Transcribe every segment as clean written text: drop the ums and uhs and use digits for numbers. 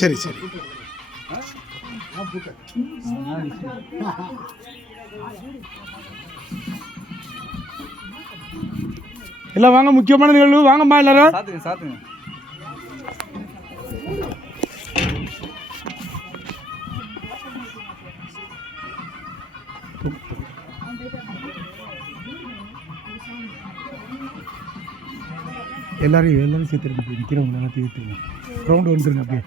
சரி சரி. எல்லாம் வாங்க, முக்கியமான நிகழ்வு வாங்கம்மா எல்லாரும். சாத்துங்க. எல்லாரும் சேர்த்துருங்க, நிற்கிறவங்க எல்லாம் தீர்த்துருங்க, ரவுண்டு வந்துருங்க அப்படியே.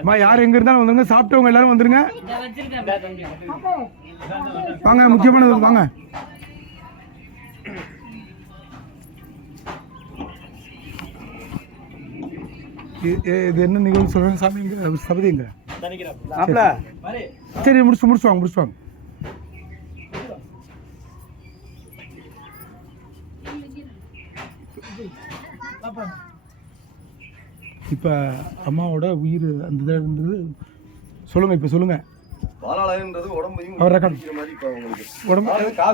அம்மா யார் எங்கே இருந்தாலும் வந்துருங்க, சாப்பிட்டவங்க எல்லாரும் வந்துருங்க. வாங்க, முக்கியமானது வாங்க. இது என்ன நிகழ்வு சொல்கிறாங்க சாமி? எங்க சபதி எங்க? சரி, முடிச்சு வாங்க. இப்போ அம்மாவோட உயிர் அந்த இதாக இருந்தது சொல்லுங்கள். இப்போ சொல்லுங்கள். பாலாலயன்றது உடம்பையும் அவர் ரெக்கார்ட் மாதிரி இப்போ உங்களுக்கு உடம்பு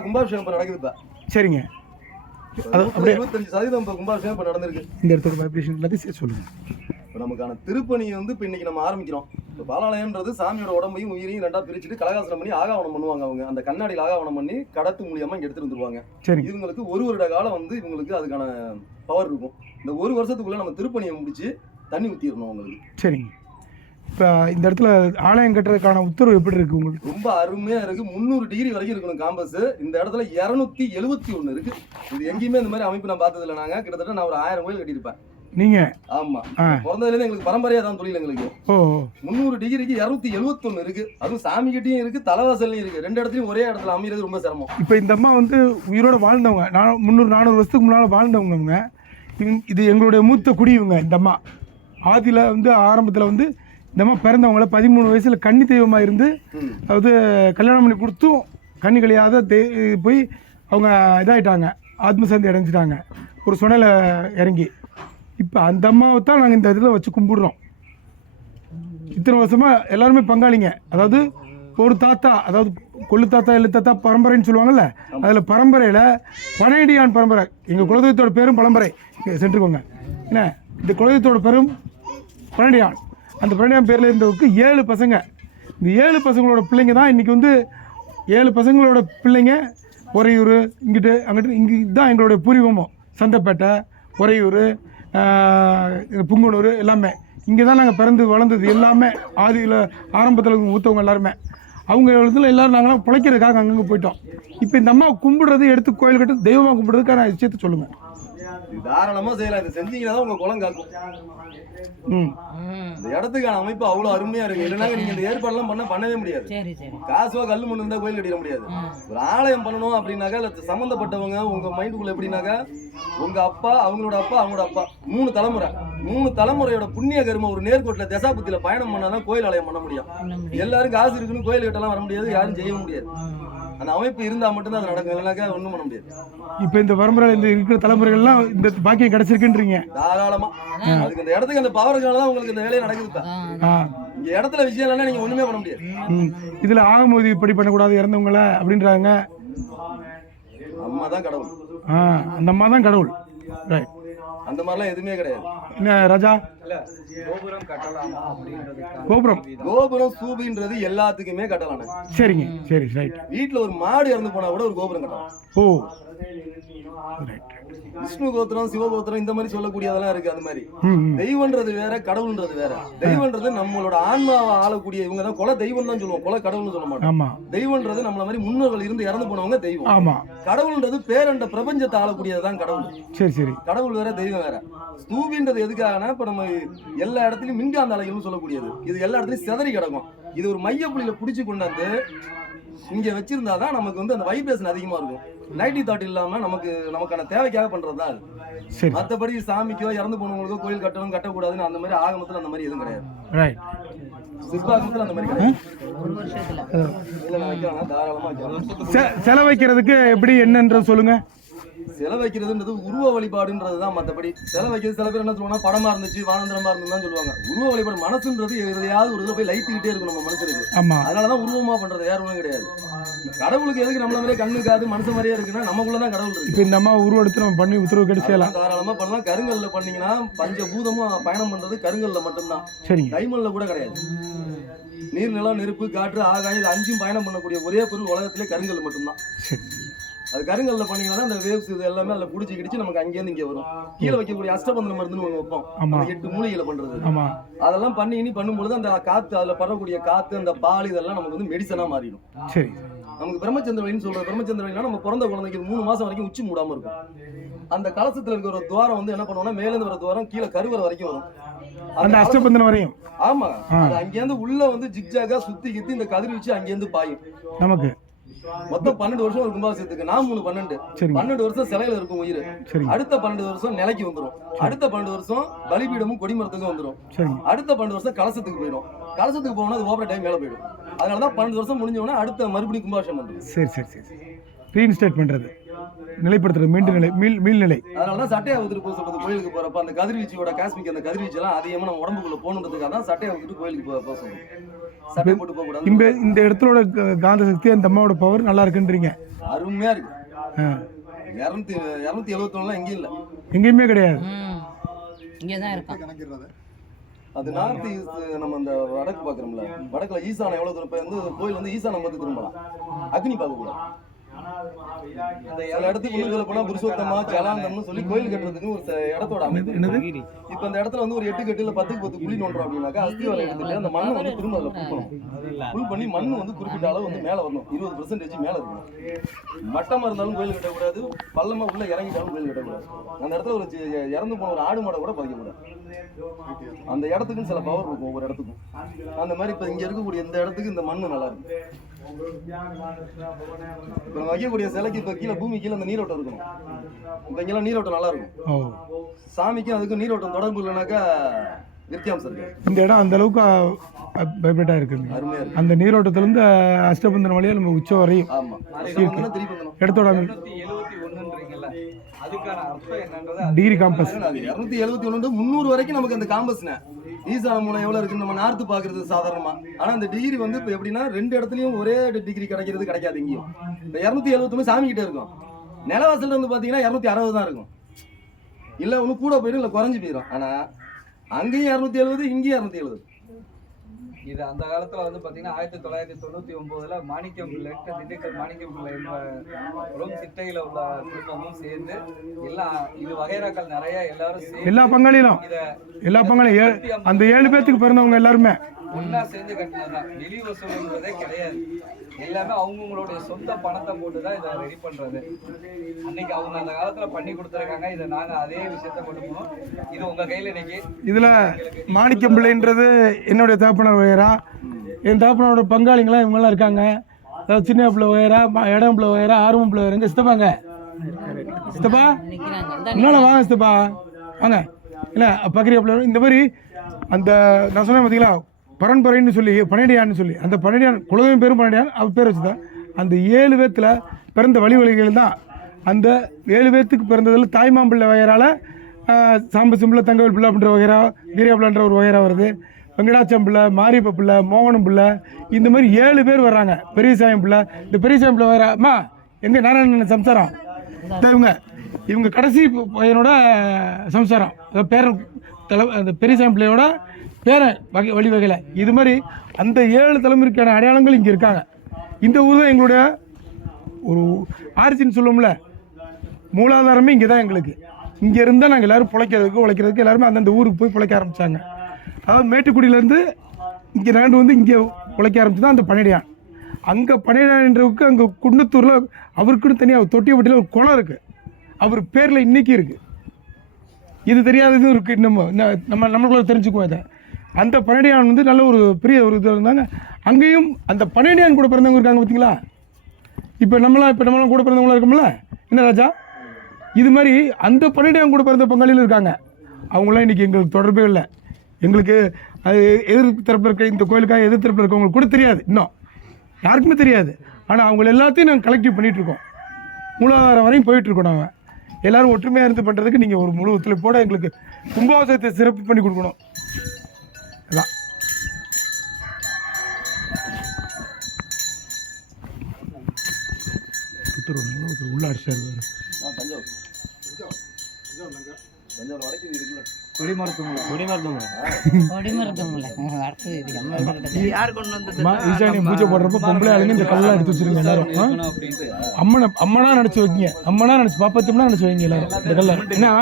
கும்பாபிஷேகம் இப்போ நடக்குது. இப்போ சரிங்க, அது அப்படியே 25% இப்போ கும்பாபிஷேகம் இப்போ நடந்திருக்கு. இந்த இடத்தோட வைப்ரேஷன் எல்லாத்தையும் சேர்த்து சொல்லுங்கள். இப்போ நமக்கான திருப்பணி வந்து இப்போ இன்னைக்கு நம்ம ஆரம்பிக்கிறோம். இப்போ பாலாலயன்றது சாமியோட உடம்பையும் உயிரையும் ரெண்டாக பிரிச்சுட்டு கலகாசனம் பண்ணி ஆகாவனம் பண்ணுவாங்க. அவங்க அந்த கண்ணாடியில் ஆகாவனம் பண்ணி கடத்து மூலியமாக இங்கே எடுத்துட்டு வந்துருவாங்க. சரி, இவங்களுக்கு ஒரு வருட காலம் வந்து இவங்களுக்கு அதுக்கான பவர் இருக்கும். இந்த ஒரு வருஷத்துக்குள்ளே நம்ம திருப்பணியை முடிச்சு தண்ணி ஊற்றிடணும் அவங்களுக்கு. சரிங்க. இப்போ இந்த இடத்துல ஆலயம் கட்டுறதுக்கான உத்தரவு எப்படி இருக்குது உங்களுக்கு? ரொம்ப அருமையாக இருக்குது. 300 டிகிரி வரைக்கும் இருக்கணும் காம்பஸ். இந்த இடத்துல 271 இருக்குது. இது எங்கேயுமே இந்த மாதிரி அமைப்பு நான் பார்த்ததில்ல. நாங்கள் கிட்டத்தட்ட நான் ஒரு 1000 கோயில் கட்டியிருப்பேன். நீங்கள்? ஆமாம், பிறந்ததுலேருந்து எங்களுக்கு பரம்பரையாக தான் தொழில் எங்களுக்கு. 300 டிகிரிக்கு 271 இருக்குது. அதுவும் சாமிக்கிட்டையும் இருக்குது, தலைவாசல்லையும் இருக்குது. 2 இடத்துலையும் ஒரே இடத்துல அமைகிறது ரொம்ப சிரமம். இப்போ இந்த அம்மா வந்து உயிரோடு வாழ்ந்தவங்க, 300-400 வருஷத்துக்கு முன்னால் வாழ்ந்தவங்க. இது எங்களுடைய மூத்த குடி. இவங்க இந்த அம்மா ஆதியில் வந்து ஆரம்பத்தில் வந்து இந்த அம்மா பிறந்தவங்கள 13 வயசில் கன்னி தெய்வமாக இருந்து, அதாவது கல்யாணம் பண்ணி கொடுத்தும் கன்னி கழியாத போய் அவங்க இதாகிட்டாங்க, ஆத்மசாந்தி அடைஞ்சிட்டாங்க ஒரு சுனையில் இறங்கி. இப்போ அந்த அம்மாவை தான் நாங்கள் இந்த இதில் வச்சு கும்பிடுறோம். இத்தனை வருஷமாக எல்லாருமே பங்காளிங்க. அதாவது ஒரு தாத்தா, அதாவது கொள்ளு தாத்தா எள்ளு தாத்தா பரம்பரைன்னு சொல்லுவாங்கள்ல, அதில் பரம்பரையில் பனையடியான் பரம்பரை. எங்கள் குலதெய்வத்தோட பேரும் பரம்பரை சென்றுக்கோங்க. என்ன, இந்த குலதெய்வத்தோட பேரும் பனையடியான். அந்த பனையடியான் பேரில் இருந்தவருக்கு 7 பசங்க. இந்த 7 பசங்களோட பிள்ளைங்க தான் இன்றைக்கி வந்து 7 பசங்களோட பிள்ளைங்க உறையூர் இங்கிட்டு அங்கிட்டு இங்கே தான் எங்களுடைய பூர்வீகமும். சந்தைப்பேட்டை, உறையூர், புங்குனூர் எல்லாமே இங்கே தான் நாங்கள் பிறந்து வளர்ந்தது. எல்லாமே ஆதியில் ஆரம்பத்தில் மூத்தவங்க எல்லாருமே அவங்க இடத்துல எல்லோரும் நாங்களாம் பிழைக்கிறதுக்காக அங்கங்கே போயிட்டோம். இப்போ இந்த அம்மா கும்பிடுறது, எடுத்து கோயில் கட்டு தெய்வமாக கும்பிடுறதுக்கான விஷயத்தை சொல்லுங்கள். தாராளமாக செய்யலாம். இது செஞ்சீங்கன்னா தான் உங்கள் குளம் காக்கும். இந்த இடத்துக்கான அமைப்பு அவ்வளோ அருமையா இருக்கு. இல்லைன்னா நீங்க இந்த ஏற்பாடுலாம் பண்ணவே முடியாது. காசுவா கல்லு மண்ணு இருந்தா கோயில் கட்டிட முடியாது. ஒரு ஆலயம் பண்ணணும் அப்படின்னாக்கா சம்பந்தப்பட்டவங்க உங்க மைண்டுக்குள்ள எப்படின்னாக்கா உங்க அப்பா, அவங்களோட அப்பா 3 தலைமுறை 3 தலைமுறையோட புண்ணிய கர்ம ஒரு நேர்கோட்டில் தசாபுத்தியில பயணம் பண்ணாதான் கோயில் ஆலயம் பண்ண முடியும். எல்லாரும் காசு இருக்குன்னு கோயில் கட்டலாம் வர முடியாது, யாரும் செய்ய முடியாது. அந்த அமைப்பு இருந்தா மட்டும்தான் அது நடக்கும், இல்லைனாக்கா ஒன்றும் பண்ண முடியாது. இப்போ இந்த பரம்பரையில் இந்த இருக்கிற தலைமுறைகள்லாம் இந்த பாக்கியம் கிடைச்சிருக்குன்றீங்க. தாராளமா அதுக்கு அந்த இடத்துக்கு அந்த பவர்களால தான் உங்களுக்கு இந்த வேலையை நடக்குது. இந்த இடத்துல விஷயம் இல்லைன்னா நீங்க ஒண்ணுமே பண்ண முடியாது. இதுல ஆகும்போது இப்படி பண்ணக்கூடாது இறந்தவங்கள அப்படின்றாங்க. அம்மா தான் கடவுள். அந்த அம்மா தான் கடவுள். ரைட். அந்த மாதிரிலாம் எதுவுமே கிடையாது. என்ன ராஜா? கோபுரம் சூபின்றது எல்லாத்துக்குமே கட்டலாம். சரிங்க, சரி, ரைட். வீட்டுல ஒரு மாடு இறந்து போனா கூட ஒரு கோபுரம் கட்டலாம். ஓ, விஷ்ணு கோத்திரம், சிவகோத்திரம் இந்த மாதிரி சொல்லக்கூடியதெல்லாம் இருக்கு. அந்த மாதிரி தெய்வன்றது வேற, கடவுள்ன்றது வேற. தெய்வன்றது நம்மளோட ஆன்மாவை ஆளக்கூடிய இவங்க தான் குல தெய்வம் தான் சொல்லுவோம், குல கடவுள்னு சொல்ல மாட்டோம். தெய்வன்றது நம்மள மாதிரி முன்னோர்கள் இருந்து இறந்து போனவங்க தெய்வம். ஆமா. கடவுள்ன்றது பேரண்ட பிரபஞ்சத்தை ஆளக்கூடியதுதான் கடவுள். சரி சரி. கடவுள் வேற, தெய்வம் வேற. ஸ்தூபின்றது எதுக்காகனா இப்ப நம்ம எல்லா இடத்துலயும் மின்காந்த அலைகள்னு சொல்லக்கூடியது. இது எல்லா இடத்துலயும் செதறி கிடக்கும். இது ஒரு மையப்புள்ளியில புடிச்சு கொண்டாந்து இங்க வச்சிருந்தாதான் நமக்கு வந்து அந்த வைப்ரேஷன் அதிகமா இருக்கும். நெகட்டிவ் தாட் இல்லாம நமக்கான தேவைக்காக பண்றதுதான். மற்றபடி சாமிக்கோ இறந்து போனவங்களுக்கோ கோயில் கட்டணும் கட்டக்கூடாதுன்னு அந்த மாதிரி ஆகமத்துல அந்த மாதிரி எதுவும் கிடையாது. சிற்பாகமத்துல அந்த மாதிரி கிடையாது. செலவைக்கிறதுக்கு எப்படி என்னன்றது சொல்லுங்க. சிலை வைக்கிறதுன்றது உருவ வழிபாடுன்றது தான். மற்றபடி சிலை வைக்கிறது சில பேர் என்ன சொல்லுவாங்கன்னா படமா இருந்துச்சு வானந்திரமா இருந்துன்னு சொல்லுவாங்க. உருவ வழிபாடு மனசுன்றது எதையாவது ஒரு இதில் போய் லைத்துக்கிட்டே இருக்கும் நம்ம மனசுக்கு. அதனாலதான் உருவமா பண்றது, வேற ஒன்றும் கிடையாது. கடவுளுக்கு எதுக்கு நம்மள மாதிரியே கண்ணு காது மனசு மாதிரியே இருக்குன்னா நமக்குள்ளதான் கடவுள் இருக்கு. இப்போ இந்த அம்மா உருவெடுத்து நம்ம பண்ணி உத்தரவு கிடைச்சலாம் தாராளமா பண்ணலாம். கருங்கல்ல பண்ணீங்கன்னா பஞ்சபூதமும் பயணம் பண்றது கருங்கல்ல மட்டும்தான், கைமல்ல கூட கிடையாது. நீர் நிலம் நெருப்பு காற்று ஆகாயம் இது 5 பயணம் பண்ணக்கூடிய ஒரே பொருள் உலகத்திலே கருங்கல் மட்டும்தான். அது கருங்கல்ல பண்ணீங்கன்னா அந்த வேவ்ஸ் இது எல்லாமே அதில் பிடிச்சி கிடிச்சு நமக்கு அங்கேருந்து இங்கே வரும். கீழே வைக்கக்கூடிய அஷ்டபந்தன மருந்துன்னு ஒன்று வைப்போம், 8 மூலிகைகளை பண்றது. அதெல்லாம் பண்ணும்பொழுது அந்த காத்து அதில் பரவக்கூடிய காத்து அந்த பால் இதெல்லாம் நமக்கு வந்து மெடிசனா மாறிடும். சரி, நமக்கு பிரம்மச்சந்திரவழின்னு சொல்றது. பிரம்மச்சந்திரவழினா நம்ம பிறந்த குழந்தைக்கு 3 மாசம் வரைக்கும் உச்சி மூடாம இருக்கும். அந்த கலசத்துல இருக்கிற ஒரு துவாரம் வந்து என்ன பண்ணுவோம்னா மேலேருந்து வர துவாரம் கீழே கருவறை வரைக்கும் வரும். அந்த அஷ்டபந்தனம் வரையும். ஆமா, அது அங்கேருந்து உள்ள வந்து ஜிக்ஜாகா சுத்தி கித்தி இந்த கதிர் வச்சு அங்கேருந்து பாயும். நமக்கு மொத்தம் 12 வருஷம் ஒரு கும்பாபிஷேகத்துக்கு. நான் 12 வருஷம் சிலையில இருக்கும் உயிர். அடுத்த 12 வருஷம் நிலைக்கு வந்துடும். அடுத்த 12 வருஷம் பலிபீடமும் கொடிமரத்துக்கும் வந்துடும். அடுத்த 12 வருஷம் கலசத்துக்கு போயிடும். கலசத்துக்கு போனா அது ஓவர டைம் மேல போயிடும். அதனாலதான் 12 வருஷம் முடிஞ்சோடனே அடுத்த மறுபடியும் கும்பாபிஷேகம் வந்துடும். சரி சரி சரி, ரீஇன்ஸ்டேட் பண்றது, நிலைப்படுத்துறது, மீண்டும் நிலை, மீள்நிலை. அதனாலதான் சட்டையை ஊத்துட்டு போக சொல்றது. கோயிலுக்கு போறப்ப அந்த கதிர்வீச்சியோட காஸ்மிக் அந்த கதிர்வீச்சு எல்லாம் அதிகமா நம்ம உடம்புக்குள்ள போகணுன்றதுக்காக தான் சட்டையை ஊத்துட்டு கோயிலுக்கு போக சொல்றோம். சட்டை போட்டு போக கூடாது. இந்த இடத்துல காந்த சக்தி அந்த அம்மாவோட பவர் நல்லா இருக்குன்றீங்க. அருமையா இருக்கு. 271 எங்கேயும் இல்ல, எங்கேயுமே கிடையாது, இங்கதான் இருக்கும். அது நார்த் ஈஸ்ட். நம்ம அந்த வடக்கு பாக்குறோம்ல, வடக்குல ஈசானம் எவ்வளவு தூரம் வந்து கோயில் வந்து ஈசானம் பார்த்து திரும்பலாம், அக்னி பார்க்க கூடாது. சில இடத்துக்கு இன்னும் சொல்ல போனா புருஷோத்தமா ஜலாந்தம்னு சொல்லி கோயில் கட்டுறதுக்கு ஒரு இடத்தோட அமைப்பு. இப்ப அந்த இடத்துல வந்து ஒரு 8 கட்டுல 10 குழி நோண்டுறோம் அப்படின்னாக்கா அஸ்திவாரம் எடுத்துட்டு அந்த மண்ணை வந்து திரும்ப அதுல புல் பண்ணி மண் வந்து குறிப்பிட்ட அளவு வந்து மேல வரணும். 20% மேல இருக்கணும். மட்டமா இருந்தாலும் கோயில் கட்டக்கூடாது, பள்ளமா உள்ள இறங்கிட்டாலும் கோயில் கட்டக்கூடாது. அந்த இடத்துல ஒரு இறந்து போன ஒரு ஆடு மாடை கூட பதிக்கக்கூடாது. அந்த இடத்துக்குன்னு சில பவர் இருக்கும் ஒவ்வொரு இடத்துக்கும். அந்த மாதிரி இப்ப இங்க இருக்கக்கூடிய இந்த இடத்துக்கு இந்த மண்ணு நல்லா இருக்கு. இப்ப நம்ம வைக்கக்கூடிய சிலைக்கு இப்ப கீழே பூமி கீழே அந்த நீரோட்டம் இருக்கணும். இப்ப இங்கெல்லாம் நீரோட்டம் நல்லா இருக்கும். சாமிக்கும் அதுக்கும் நீரோட்டம் தொடர்பு இல்லைனாக்கா வித்தியாசம் இருக்கு. இந்த இடம் அந்த அளவுக்கு வைப்ரேட்டா இருக்குங்க. அந்த நீரோட்டத்துல இருந்து அஷ்டபந்தன வழியா நம்ம உச்ச வரையும் இடத்தோட டிகிரி காம்பஸ் 271 300 வரைக்கும் நமக்கு அந்த காம்பஸ் ஈசான மூலம் எவ்வளவு இருக்கு நம்ம நார்த்து பாக்குறது சாதாரணமா. ஆனா அந்த டிகிரி வந்து இப்ப எப்படின்னா 2 இடத்துலயும் ஒரே டிகிரி கிடைக்காது எங்கேயும். இப்ப 271 சாமி கிட்ட இருக்கும். நிலவாசல் வந்து பாத்தீங்கன்னா 260 தான் இருக்கும். இல்ல ஒண்ணு கூட போயிடும் இல்ல குறைஞ்சு போயிடும். ஆனா அங்கேயும் 270 இங்கேயும் 270. இது அந்த காலத்துல வந்து பாத்தீங்கன்னா 1999ல மாணிக்கம் பிள்ளை திண்டுக்கல் மாணிக்கம் பிள்ளை என்பவரும் சிட்டையில உள்ள குடும்பமும் சேர்ந்து எல்லாம் இது வகைராக்கள் நிறைய எல்லாரும் சேர்ந்து எல்லா பங்காளியும் அந்த 7 பேத்துக்கு பிறந்தவங்க எல்லாருமே ஒன்னா சேர்ந்து கட்டினதுதான். வெளி வசூல்ன்றதே கிடையாது. எல்லாமே அவங்களுடைய சொந்த பணத்தை போட்டுதான் இதை ரெடி பண்றது. அன்னைக்கு அவங்க அந்த காலத்துல பண்ணி கொடுத்துருக்காங்க. இதை நாங்க அதே விஷயத்த கொண்டு போனோம். இது உங்க கையில இன்னைக்கு. இதுல மாணிக்கம் பிள்ளைன்றது என்னுடைய தகப்பனார் வகையரா, என் தகப்பனோட பங்காளிங்களாம் இவங்கெல்லாம் இருக்காங்க. அதாவது சின்ன பிள்ளை வகையரா, இடம் பிள்ளை வகையரா, ஆர்வம் பிள்ளை வகையரா. சித்தப்பாங்க சித்தப்பா முன்னால வாங்க சித்தப்பா வாங்க. இல்லை பக்கிரியா பிள்ளை இந்த மாதிரி அந்த நான் சொன்னேன் பார்த்தீங்களா பரன்பரைன்னு சொல்லி பனடியான்னு சொல்லி அந்த பனடியான் குலதெய்வம் பேரும் பனடியான் அவர் பேர் வச்சுதான். அந்த 7 பேத்துல பிறந்த வழிவழிகள் தான். அந்த 7 பேத்துக்கு பிறந்ததில் தாய்மாம்பிள்ளை வகையரால் சாம்ப சிம்பிள்ளை தங்கவேல் பிள்ளை அப்படின்ற வகைரா, வீரியா பிள்ளைன்ற ஒரு வகைரா வருது. வெங்கடாச்சம் பிள்ளை, மாரியப்ப பிள்ளை, மோகனம் பிள்ளை, இந்த மாதிரி 7 பேர் வர்றாங்க. பெரியசாயம் பிள்ளை, இந்த பெரியசாயம் பிள்ளை வகைரா அம்மா எங்கே நாராயணன் சம்சாரம் இவங்க கடைசி பையனோட சம்சாரம் பேரன் அந்த பெரியசாயம் பிள்ளையோட பேரன் வழி வகையில். இது மாதிரி அந்த 7 தலைமுறைக்கான அடையாளங்கள் இங்கே இருக்காங்க. இந்த ஊர் தான் எங்களுடைய ஒரு ஆரிஜின் சொல்லுவோம்ல, மூலாதாரமே இங்கே தான் எங்களுக்கு. இங்கே இருந்தால் நாங்கள் எல்லோரும் உழைக்கிறதுக்கு எல்லாருமே அந்தந்த ஊருக்கு போய் பிழைக்க ஆரம்பித்தாங்க. அதாவது மேட்டுக்குடியிலேருந்து இங்கே நாண்டு வந்து இங்கே உழைக்க ஆரம்பிச்சு தான் அந்த பனடியான். அங்கே பனடியான்றவுக்கு அங்கே குன்னத்தூரில் அவருக்குன்னு தனியாக தொட்டியப்பட்டியில் ஒரு குளம் இருக்குது. அவர் பேரில் இன்றைக்கி இருக்குது. இது தெரியாததும் இருக்குது. நம்மளுக்குள்ள தெரிஞ்சுக்குவோம் இதை. அந்த பனடியான் வந்து நல்ல ஒரு பெரிய ஒரு இது இருந்தாங்க. அங்கேயும் அந்த பனடியான் கூட பிறந்தவங்க இருக்காங்க பார்த்தீங்களா. இப்போ நம்மளாம் கூட பிறந்தவங்களாம் இருக்கோம்ல என்ன ராஜா, இது மாதிரி அந்த பனடியான் கூட பிறந்த பங்காளியில் இருக்காங்க. அவங்களாம் இன்றைக்கி எங்களுக்கு தொடர்பே இல்லை. எங்களுக்கு அது எதிர் தரப்பில் இருக்க இந்த கோயிலுக்காக எதிர் தரப்பில் இருக்கவங்களுக்கு கூட தெரியாது, இன்னும் யாருக்குமே தெரியாது. ஆனால் அவங்க எல்லாத்தையும் நாங்கள் கலெக்டிவ் பண்ணிகிட்ருக்கோம். மூலாதாரம் வரையும் போயிட்டுருக்கோம். நாங்கள் எல்லாரும் ஒற்றுமையாக இருந்து பண்ணுறதுக்கு நீங்கள் ஒரு முழு ஒத்துழைப்போட எங்களுக்கு கும்பாபிஷேகத்தை சிறப்பு பண்ணி கொடுக்கணும். அதான் ஒருத்தர் உள்ள அடிச்சாரு. கொடி மருத்துவமனை ஈசானியம் பூஜை போடுறப்ப பொம்பளை ஆளுங்க இந்த கல்லாம் எடுத்து வச்சிருங்க எல்லாரும். அம்மனா நினைச்சு வைக்கீங்க, அம்மனா நினைச்சு பாப்பத்தியம்னா நினைச்சு வைங்க எல்லாரும் இந்த கல்ல. ஏன்னா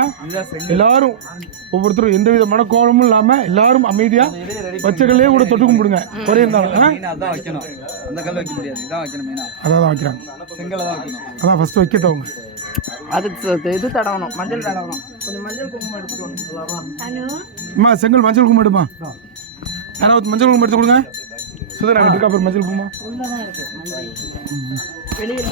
எல்லாரும் ஒவ்வொருத்தரும் எந்த வித மனக்கோலமும் இல்லாம எல்லாரும் அமைதியா பச்சைகள்லயே கூட தொட்டு கும்பிடுங்க. குறை இருந்தாலும் அதான் வைக்கணும், அந்த கல் வைக்க முடியாது, இதான் வைக்கணும் மெயினா. அதான் வைக்கிறாங்க, செங்கலை தான் வைக்கணும். அதான் ஃபர்ஸ்ட் வைக்கட்டும் அவங்க. அது இது தடவணும், மஞ்சள் தடவணும். கொஞ்சம் மஞ்சள் குங்குமம் எடுத்துக்கணும். அம்மா செங்கல் மஞ்சள் குங்குமம் எடுமா, யாராவது மஞ்சள் குங்குமம் எடுத்து கொடுங்க. சுதரா இருக்கா அப்புறம் மஞ்சள் குங்குமம் உள்ளதான் இருக்கு மஞ்சள் வெளியே